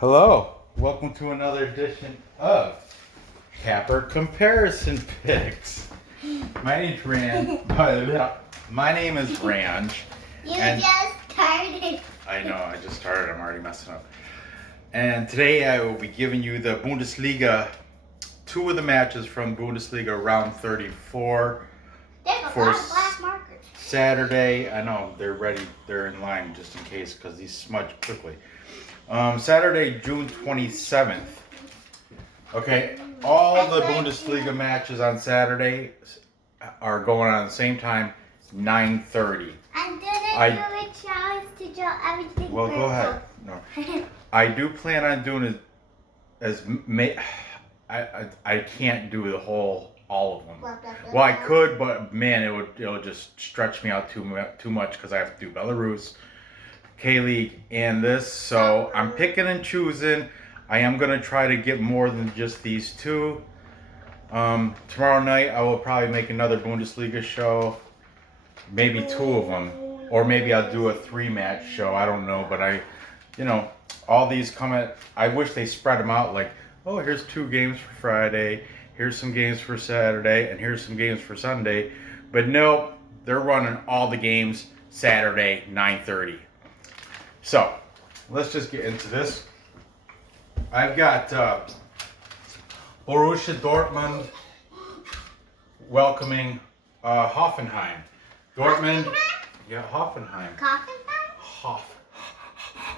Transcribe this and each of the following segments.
Hello, welcome to another edition of Capper Comparison Picks. My name's Ranj. My name is Ranj. You just started. I know, I just started. I'm already messing up. And today I will be giving you the Bundesliga, two of the matches from Bundesliga round 34 There's a for lot of black markers. Saturday. I know, they're ready. They're in line just in case because these smudge quickly. Saturday, June 27th. Okay, all the Bundesliga matches on Saturday are going on at the same time, 9:30. I'm gonna do a challenge to draw everything. Well, go ahead. No, I do plan on doing it as I can't do the whole all of them. Well, I could, but man, it'll just stretch me out too much because I have to do Belarus, K-League, and this. So I'm picking and choosing. I am gonna try to get more than just these two. Tomorrow night I will probably make another Bundesliga show, maybe two of them, or maybe I'll do a 3-match show. I don't know, but all these come at. I wish they spread them out like, oh, here's 2 games for Friday, here's some games for Saturday, and here's some games for Sunday. But no, they're running all the games Saturday, 9:30. So let's just get into this. I've got Borussia Dortmund welcoming Hoffenheim. Dortmund, yeah, Hoffenheim. Hoffenheim?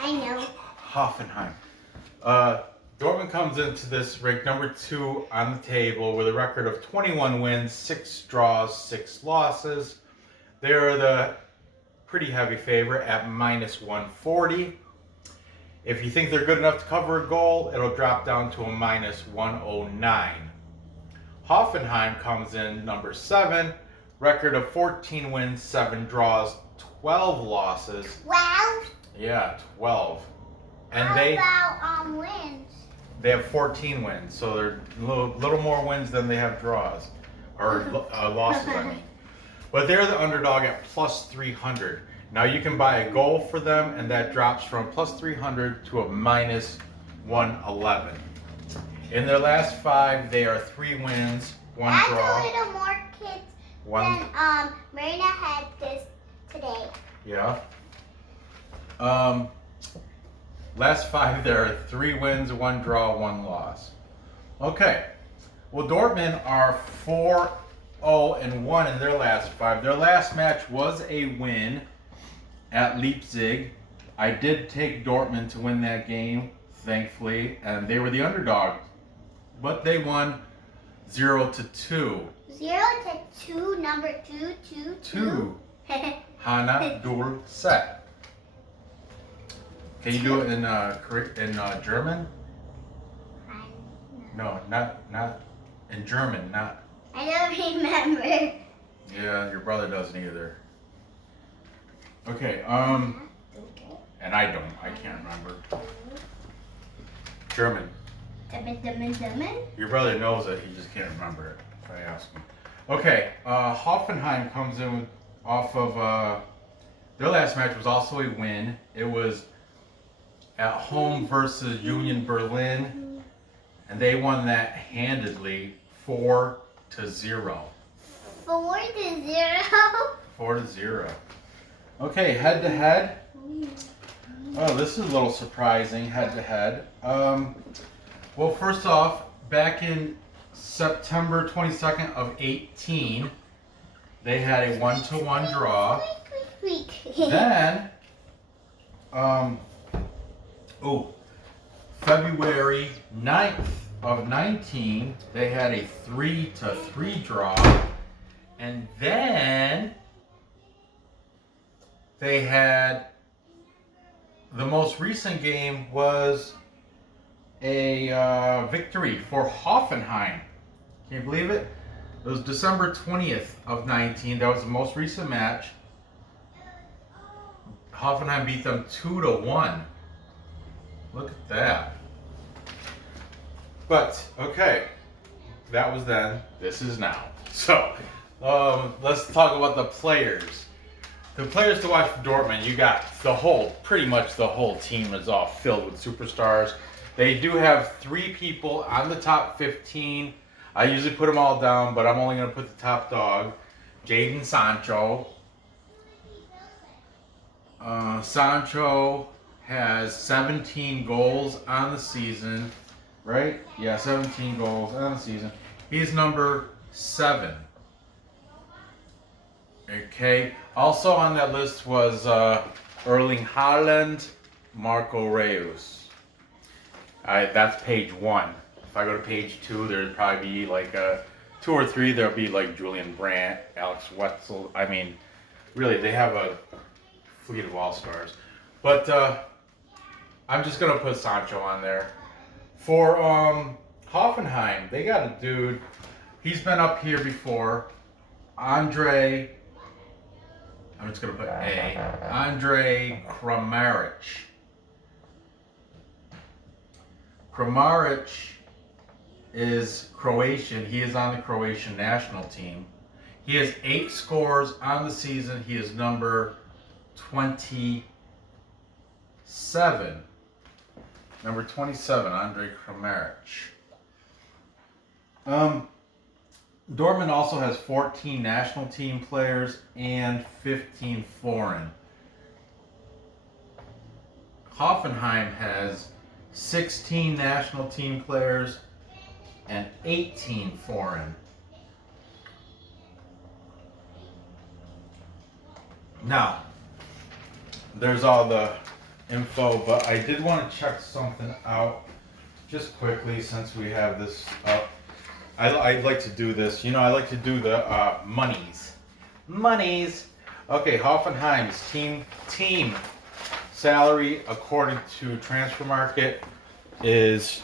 I know. Hoffenheim. Dortmund comes into this ranked number 2 on the table with a record of 21 wins, 6 draws, 6 losses. They're the pretty heavy favorite at -140. If you think they're good enough to cover a goal, it'll drop down to a -109. Hoffenheim comes in number 7, record of 14 wins, 7 draws, 12 losses. 12? Yeah, 12. And How about wins? they have 14 wins, so they're a little more wins than they have draws, or losses, I mean. But they're the underdog at +300. Now you can buy a goal for them, and that drops from +300 to a -111. In their last 5, they are 3 wins, 1 That's draw. a little more kids than Marina had this today. Yeah. Last 5, there are 3 wins, 1 draw, 1 loss. Okay. Well, Dortmund are 4-0-1 in their last 5. Their last match was a win at Leipzig. I did take Dortmund to win that game, thankfully, and they were the underdog. But they won 0-2. 0-2, number 2. Hana Dul Set. Can you do it in German? No, not in German. Not. I don't remember. Yeah, your brother doesn't either. Okay. And I don't. I can't remember. German. Your brother knows it. He just can't remember it. If I ask him. Okay. Hoffenheim comes in off of their last match was also a win. It was at home versus Union Berlin, and they won that handedly, 4-0. 4-0. 4-0. Okay, head to head. Oh, this is a little surprising. Head to head. Well, first off, back in September 22nd of 18, they had a 1-1 draw. Then, February 9th of 19, they had a 3-3 draw. And then they had the most recent game was a victory for Hoffenheim. Can you believe it? It was December 20th of 19. That was the most recent match. Hoffenheim beat them 2-1. Look at that. But, okay. That was then. This is now. So, let's talk about the players. the players to watch for Dortmund, you got pretty much the whole team is all filled with superstars. They do have 3 people on the top 15. I usually put them all down, but I'm only going to put the top dog. Jadon Sancho. Sancho has 17 goals on the season, right? Yeah, 17 goals on the season. He's number 7. Okay. Also on that list was Erling Haaland, Marco Reus. That's page 1. If I go to page 2, there'd probably be like 2 or 3. There'll be like Julian Brandt, Alex Wetzel. I mean, really, they have a fleet of all-stars. But I'm just going to put Sancho on there. For Hoffenheim, they got a dude. He's been up here before. Andre, I'm just going to put A. Andre Kramaric. Kramaric is Croatian. He is on the Croatian national team. He has 8 scores on the season. He is number 27. Number 27, Andre Kramaric. Dortmund also has 14 national team players and 15 foreign. Hoffenheim has 16 national team players and 18 foreign. Now, there's all the info, but I did want to check something out just quickly since we have this up. I like to do this. You know, I like to do the monies. Okay, Hoffenheim's team salary according to Transfer Market is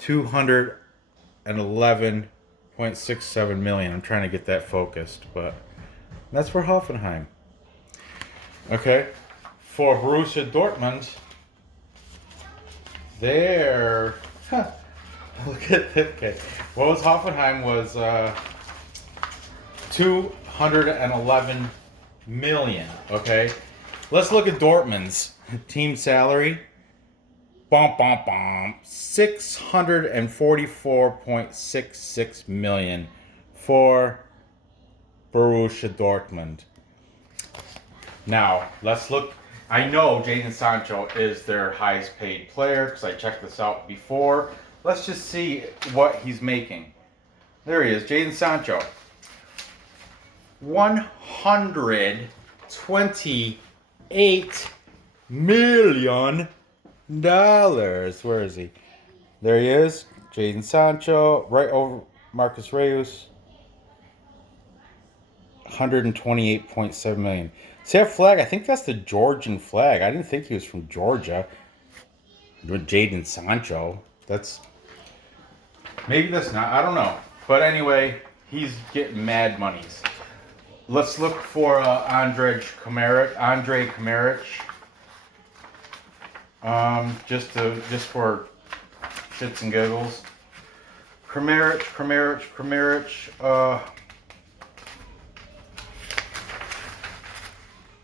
$211.67 million. I'm trying to get that focused, but that's for Hoffenheim. Okay, for Borussia Dortmund, look at that. Okay, what was Hoffenheim was $211 million. Okay, let's look at Dortmund's team salary. $644.66 million for Borussia Dortmund. Now, let's look. I know Jadon Sancho is their highest paid player because I checked this out before. Let's just see what he's making. There he is, Jadon Sancho. $128 million. Where is he? There he is, Jadon Sancho, right over Marcus Reus. $128.7 million. See that flag? I think that's the Georgian flag. I didn't think he was from Georgia. With Jadon Sancho. Maybe that's not. I don't know. But anyway, he's getting mad monies. Let's look for Andre Kramaric. Just for shits and giggles. Kramaric.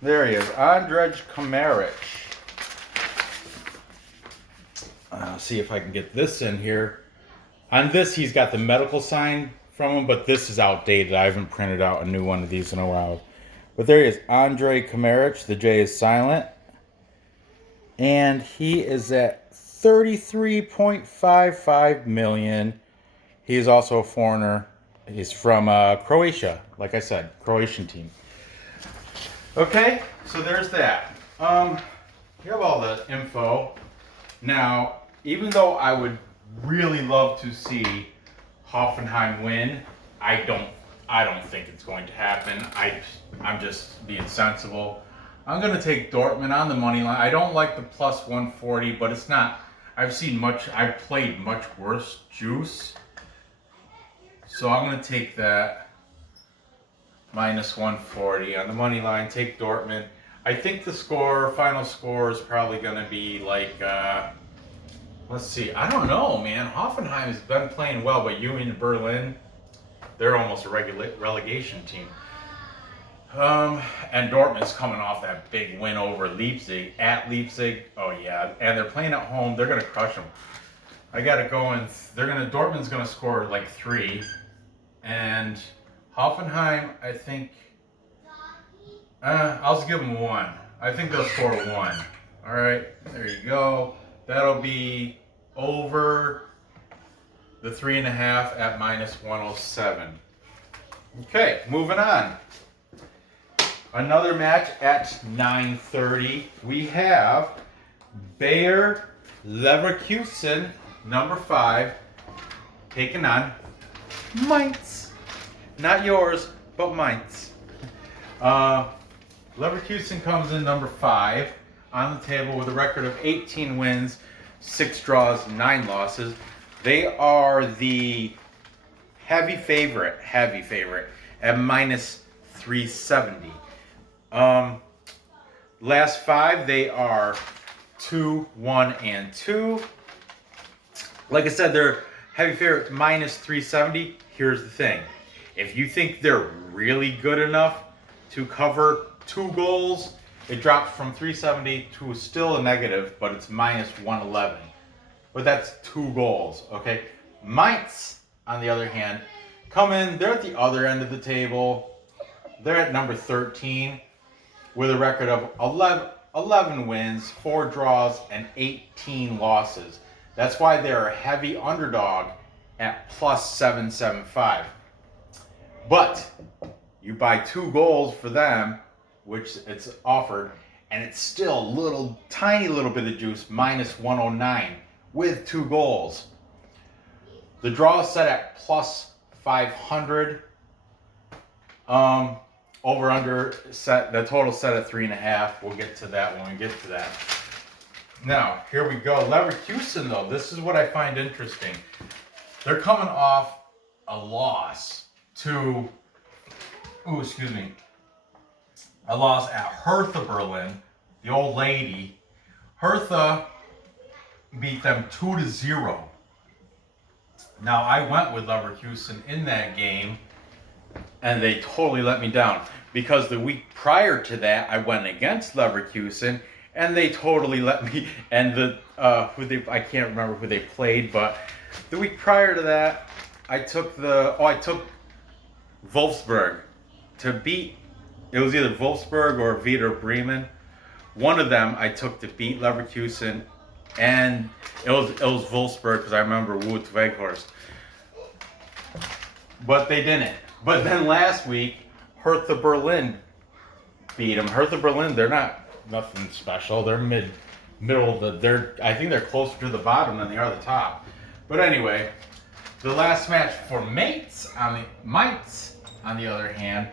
There he is, Andre Kramaric. See if I can get this in here. On this, he's got the medical sign from him, but this is outdated. I haven't printed out a new one of these in a while. But there he is, Andre Kramaric. The J is silent. And he is at $33.55 million. He is also a foreigner. He's from Croatia. Like I said, Croatian team. Okay, so there's that. You have all the info. Now, even though I would really love to see Hoffenheim win, I don't think it's going to happen. I'm just being sensible. I'm going to take Dortmund on the money line. I don't like the plus 140, but it's not. I've played much worse juice. So I'm going to take that. Minus 140 on the money line. Take Dortmund. I think the final score is probably going to be like, let's see. I don't know, man. Hoffenheim has been playing well, but Union Berlin, they're almost a relegation team. And Dortmund's coming off that big win over Leipzig at Leipzig. Oh yeah, and they're playing at home. They're gonna crush them. I gotta go and Dortmund's gonna score like 3, and Hoffenheim, I think. I'll just give them 1. I think they'll score 1. All right, there you go. That'll be over the 3.5 at -107. Okay, moving on. Another match at 9:30. We have Bayer Leverkusen, number 5, taking on Mainz. Not yours, but Mainz. Leverkusen comes in number 5 on the table with a record of 18 wins, 6 draws, 9 losses. They are the heavy favorite at -370. Last 5, they are 2, 1, and 2. Like I said, they're heavy favorite -370. Here's the thing. If you think they're really good enough to cover 2 goals, it drops from 370 to still a negative, but it's -111. But that's 2 goals, okay? Mainz, on the other hand, come in, they're at the other end of the table. They're at number 13 with a record of 11 wins, 4 draws, and 18 losses. That's why they're a heavy underdog at +775. But you buy 2 goals for them, which it's offered, and it's still tiny little bit of juice, -109 with 2 goals. The draw is set at +500. Over under set, the total set at 3.5. We'll get to that when we get to that. Now, here we go. Leverkusen, though, this is what I find interesting. They're coming off a loss to, a loss at Hertha Berlin, the old lady. Hertha beat them 2-0. Now, I went with Leverkusen in that game, and they totally let me down. Because the week prior to that, I went against Leverkusen, and they totally let me. And I can't remember who they played, but the week prior to that, I took Wolfsburg to beat. It was either Wolfsburg or Werder Bremen. One of them I took to beat Leverkusen, and it was Wolfsburg because I remember Wout Weghorst. But they didn't. But then last week, Hertha Berlin beat them. Hertha Berlin, they're nothing special. They're middle. I think they're closer to the bottom than they are the top. But anyway, the last match for Mainz on the other hand,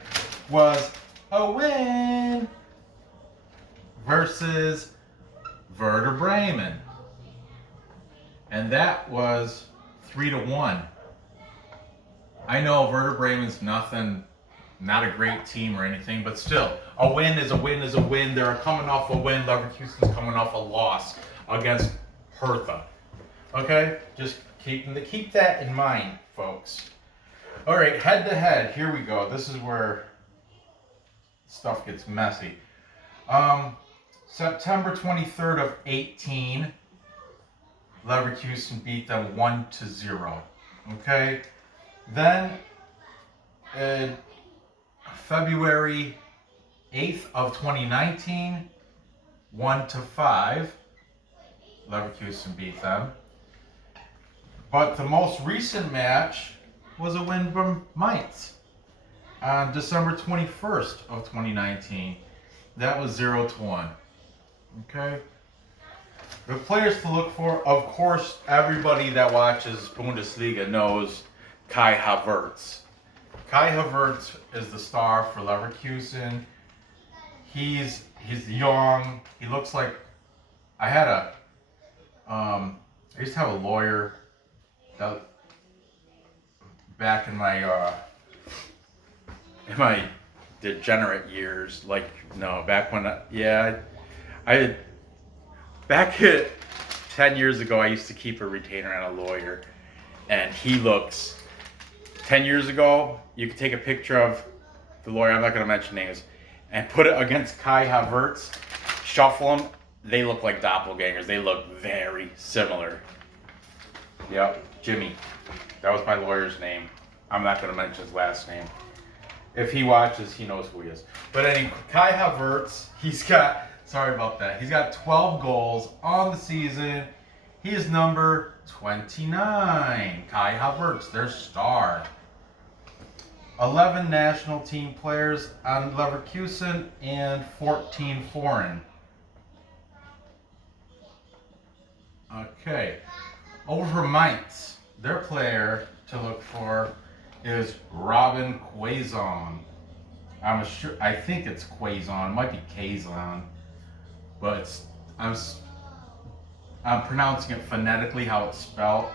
was a win versus Werder Bremen, and that was 3-1. I know Werder Bremen's not a great team or anything, but still, a win is a win is a win. They're coming off a win. Leverkusen's coming off a loss against Hertha. Okay, just keep that in mind, folks. All right, head to head. Here we go. This is where stuff gets messy. September 23rd of 18, Leverkusen beat them 1-0. Okay, then February 8th of 2019, 1-5, Leverkusen beat them. But the most recent match was a win from Mainz on December 21st of 2019. That was 0-1. Okay. The players to look for, of course, everybody that watches Bundesliga knows Kai Havertz. Kai Havertz is the star for Leverkusen. He's young. He looks like I used to have a lawyer that back in my degenerate years, back at 10 years ago, I used to keep a retainer on a lawyer, and he looks. 10 years ago, you could take a picture of the lawyer. I'm not going to mention names. and put it against Kai Havertz, shuffle them, they look like doppelgangers. They look very similar. Yep, Jimmy. That was my lawyer's name. I'm not going to mention his last name. If he watches, he knows who he is. But anyway, Kai Havertz, sorry about that. He's got 12 goals on the season. He is number 29. Kai Havertz, their star. 11 national team players on Leverkusen and 14 foreign. Okay. Over for Mainz, their player to look for is Robin Quaison. I think it's Quaison. It might be Quaison, but I'm pronouncing it phonetically how it's spelled.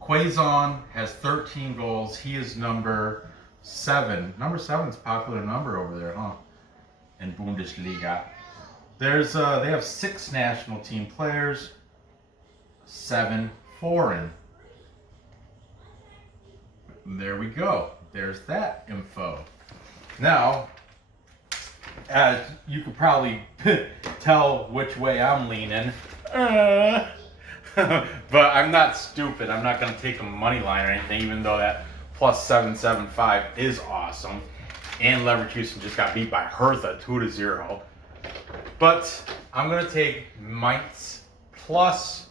Quaison has 13 goals. He is number 7. Number 7 is a popular number over there, huh? In Bundesliga. They have 6 national team players, 7 foreign. There we go. There's that info. Now, as you could probably tell which way I'm leaning, but I'm not stupid. I'm not going to take a money line or anything, even though that plus 775 is awesome. And Leverkusen just got beat by Hertha 2-0. But I'm going to take Mainz plus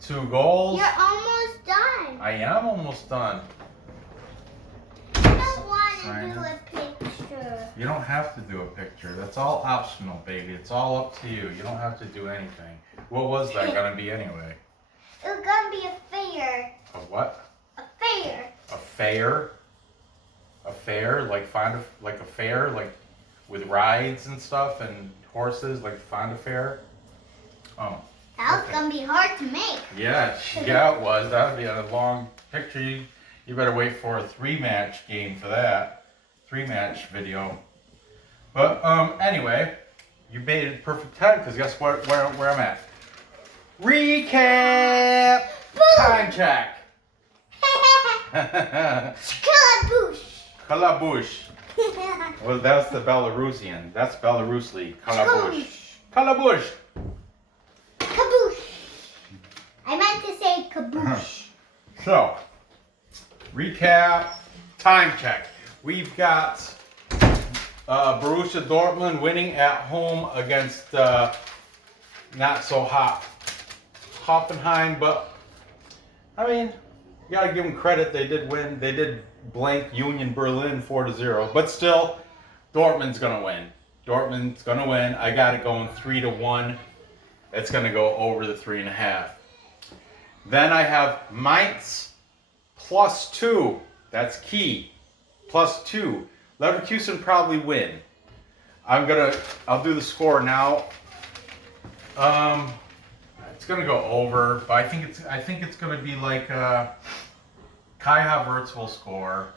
2 goals. You're almost done. I am almost done. I don't want to do a picture. You don't have to do a picture. That's all optional, baby. It's all up to you. You don't have to do anything. What was that going to be anyway? It was going to be a fair. A what? A fair. A fair? A fair? Like a fair? Like with rides and stuff and horses? Like find a fair? Oh. That was going to be hard to make. Yeah, it was. That would be a long picture. You better wait for a 3-match game for that. 3-match video. But anyway, you made it perfect time because guess what? Where I'm at. Recap. Boom. Time check. Calaboosh. Kalaboosh. Well, that's the Belarusian. That's Belarus League. Kalaboosh. Kalaboosh. Kaboosh. I meant to say kaboosh. So, recap, time check. We've got Borussia Dortmund winning at home against not so hot Hoffenheim, but I mean, you gotta give them credit. They did win. They did blank Union Berlin 4-0, but still, Dortmund's gonna win. Dortmund's gonna win. I got it going 3-1. It's gonna go over the 3.5. Then I have Mainz plus 2. That's key. Plus 2. Leverkusen probably win. I'll do the score now. It's gonna go over, but I think it's gonna be like Kai Havertz will score.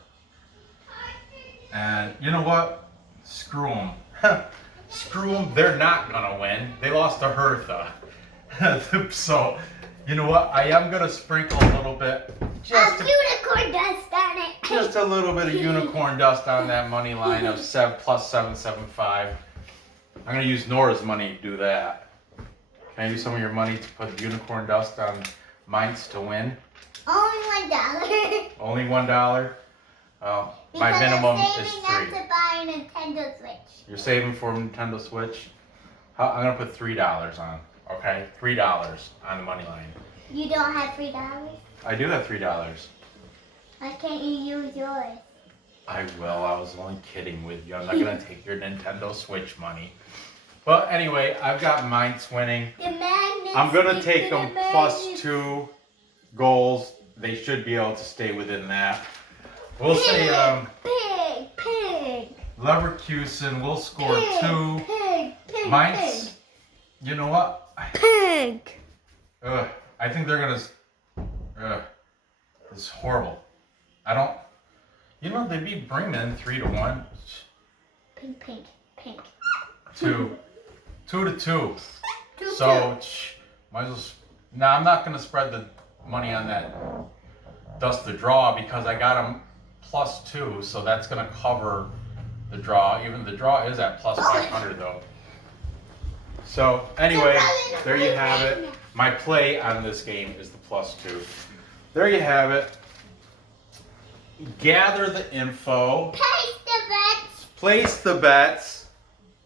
And you know what? Screw them. Screw them. They're not gonna win. They lost to Hertha. So, you know what? I am gonna sprinkle a little bit. Unicorn dust on it. Just a little bit of unicorn dust on that money line of plus 775. I'm gonna use Nora's money to do that. Can I use some of your money to put unicorn dust on Mainz to win? Only $1. Only $1. Oh, my Because minimum I'm is saving 3. up to buy a Nintendo Switch. You're saving for a Nintendo Switch? I'm gonna put $3 on. Okay, $3 on the money line. You don't have $3? I do have $3. Why can't you use yours? I will. I was only kidding with you. I'm not gonna take your Nintendo Switch money. But anyway, I've got Mainz winning. The magnets. I'm gonna take them plus 2 goals. They should be able to stay within that. We'll say Pig. Leverkusen will score 2. Pig. Mainz, you know what? Pig. I think they're gonna. This is horrible. I don't. You know they beat Bremen 3-1. Pink. 2-2. So might as well. Now I'm not gonna spread the money on that dust the draw because I got them plus 2, so that's gonna cover the draw. Even the draw is at plus 500 though. So anyway, there you have it. My play on this game is the +2. There you have it. Gather the info. Place the bets.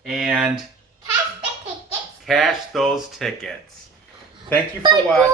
And Cash the tickets. cash those tickets. Thank you for watching.